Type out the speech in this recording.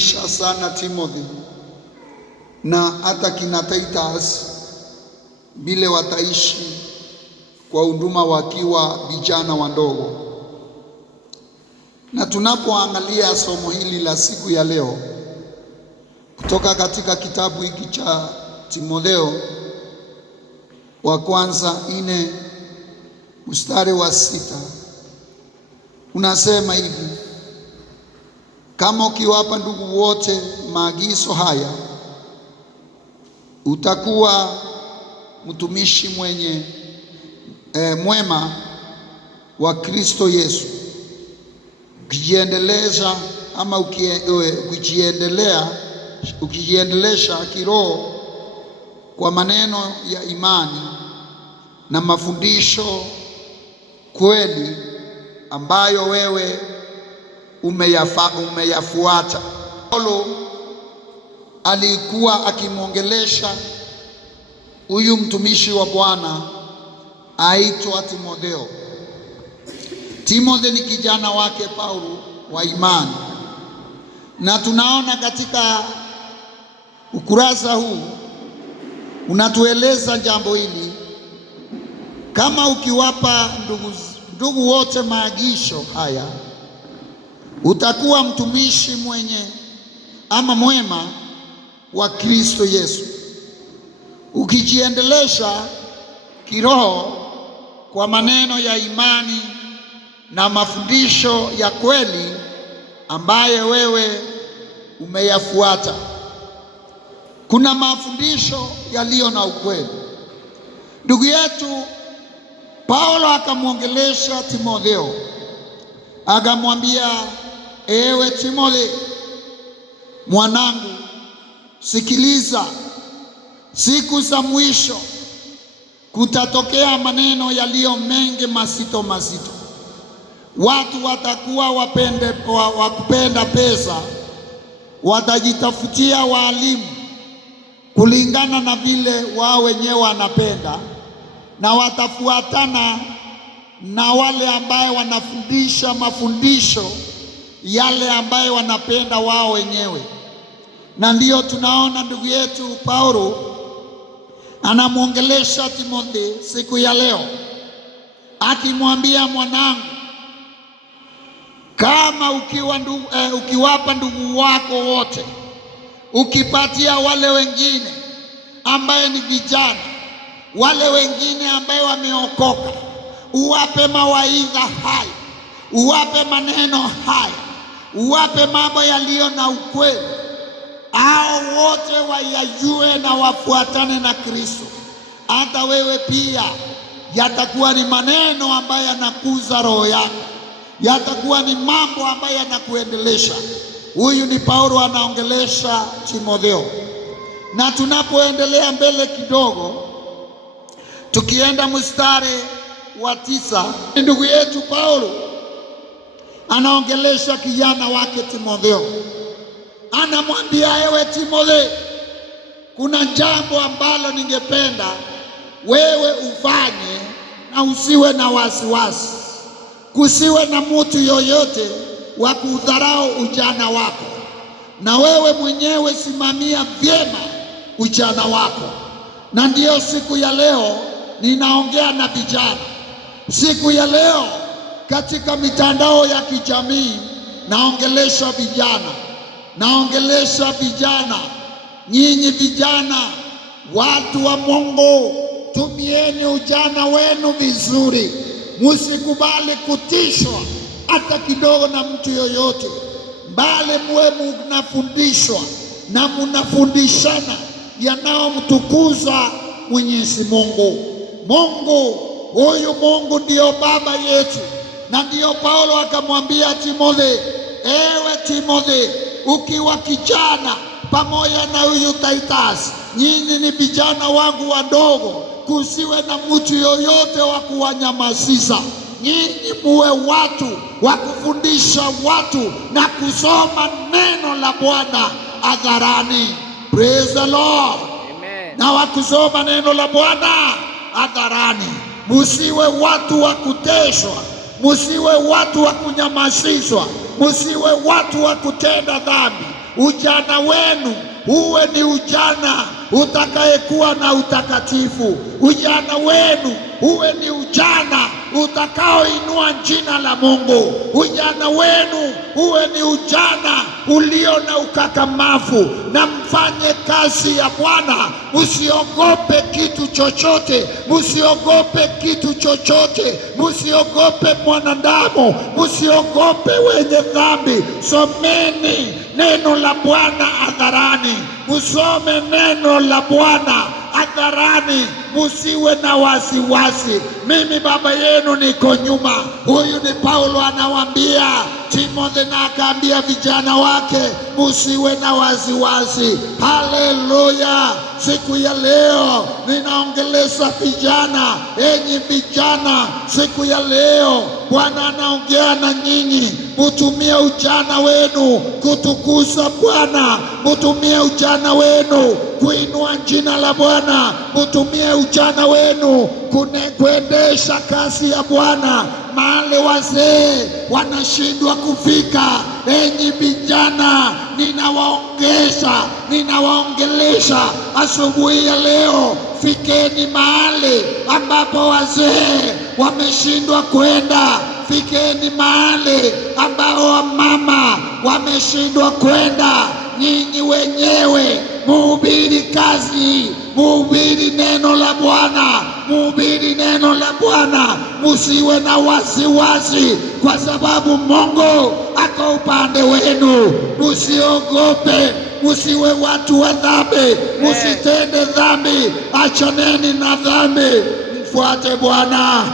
Sana Timothy na hata kina Titus vile wataishi kwa huduma wakiwa vijana wadogo. Na tunapoangalia somo hili la siku ya leo kutoka katika kitabu hiki cha Timotheo wa kwanza 4 mstari wa 6 unasema hivi: kama ukiwapa ndugu wote maagizo haya, utakuwa mtumishi mwema wa Kristo Yesu, ukijiendelesha kiroho kwa maneno ya imani na mafundisho kweli ambayo wewe umeyafuata. Paulo alikuwa akimwongelesha huyu mtumishi wa Bwana aitwa Timotheo. Timotheo ni kijana wake Paulo wa imani, na tunaona katika ukurasa huu unatueleza jambo hili: kama ukiwapa ndugu wote maagizo haya, utakuwa mtumishi mwema wa Kristo Yesu, ukijiendelesha kiroho kwa maneno ya imani na mafundisho ya kweli ambaye wewe umeyafuata. Kuna mafundisho yaliyo na ukweli. Ndugu yetu Paulo akamwongelesha Timotheo, akamwambia, ewe Timotheo mwanangu, sikiliza, siku za mwisho kutatokea maneno yaliyo mengi mazito. Watu watakuwa wakupenda pesa, watajitafutia walimu kulingana na vile wao wenyewe wanapenda, na watafuatana na wale ambaye wanafundisha mafundisho yale ambaye wanapenda wao wenyewe. Na ndiyo tunaona ndugu yetu Paulo anamwongelesha Timotheo siku ya leo akimwambia, mwanangu, kama ukiwapa ndugu wako wote, ukipatia wale wengine ambaye ni vijana, wale wengine ambaye wameokoka, uwape mawaidha haya, uwape maneno haya, uwape mambo yaliyo na ukweli, hao wote wayajue na wafuatane na Kristo, hata wewe pia yatakuwa ni maneno ambayo yanakuza roho yako, yatakuwa ni mambo ambayo yanakuendelesha. Huyu ni Paulo anaongelesha Timotheo. Na tunapoendelea mbele kidogo, tukienda mstari wa 9, ndugu yetu Paulo anaongelesha kijana wake Timotheo. Anamwambia, ewe Timotheo, kuna jambo ambalo ningependa wewe ufanye, na usiwe na wasiwasi. Kusiwe na mtu yoyote wa kudharau ujana wako, na wewe mwenyewe simamia vyema ujana wako. Na ndiyo siku ya leo ninaongea na vijana. Siku ya leo katika mitandao ya kijamii naongelesha vijana. Nyinyi vijana, watu wa Mungu, tumieni ujana wenu vizuri. Musikubali kutishwa hata kidogo na mtu yoyote, bali muwe mnafundishwa na mnafundishana yanayomtukuza Mwenyezi Mungu. Huyu Mungu ndiyo baba yetu. Na ndiyo Paulo akamwambia Timotheo, ewe Timotheo, ukiwa kijana pamoja na huyu Titus, nyinyi ni vijana wangu wadogo, kusiwe na mtu yoyote wa kuwanyamazisha. Nyinyi muwe watu wa kufundisha watu na kusoma neno la Bwana hadharani. Praise the Lord. Amen. Na wakusoma neno la Bwana hadharani. Musiwe watu wa kuteshwa, musiwe watu wa kunyamazishwa, musiwe watu wa kutenda dhambi, ujana wenu uwe ni ujana utakayekuwa na utakatifu. Ujana wenu uwe ni ujana utakaoinua jina la Mungu. Ujana wenu uwe ni ujana ulio na ukakamavu, na mfanye kazi ya Bwana. Msiogope kitu chochote, msiogope kitu chochote, msiogope mwanadamu, msiogope wenye dhambi. Someni neno la Bwana hadharani, musome neno la Bwana hadharani, musiwe na wasiwasi. Mimi baba yenu niko nyuma. Huyu ni Paulo anawaambia Timotheo, na akaambia vijana wake musiwe na wasiwasi. Haleluya! Siku ya leo ninaongeleza vijana. Enyi vijana, siku ya leo Bwana anaongea na nyinyi. Mutumie ujana wenu kutukuza Bwana, mutumie ujana wenu kuinua jina la Bwana, mutumie ujana wenu kuendesha kazi ya Bwana mahali wazee wanashindwa kufika. Enyi vijana, ninawaongelesha asubuhi ya leo. Fikeni mahali ambapo wazee wameshindwa kwenda. Fikeni mahali ambao wamama wameshindwa kwenda. Nyinyi wenyewe muhubiri kazi, muhubiri neno la Bwana, muhubiri neno la Bwana. Musiwe na wasiwasi, kwa sababu Mungu ako upande wenu. Musiogope, musiwe watu wa dhambi, musitende dhambi. Achaneni na dhambi, mfuate Bwana.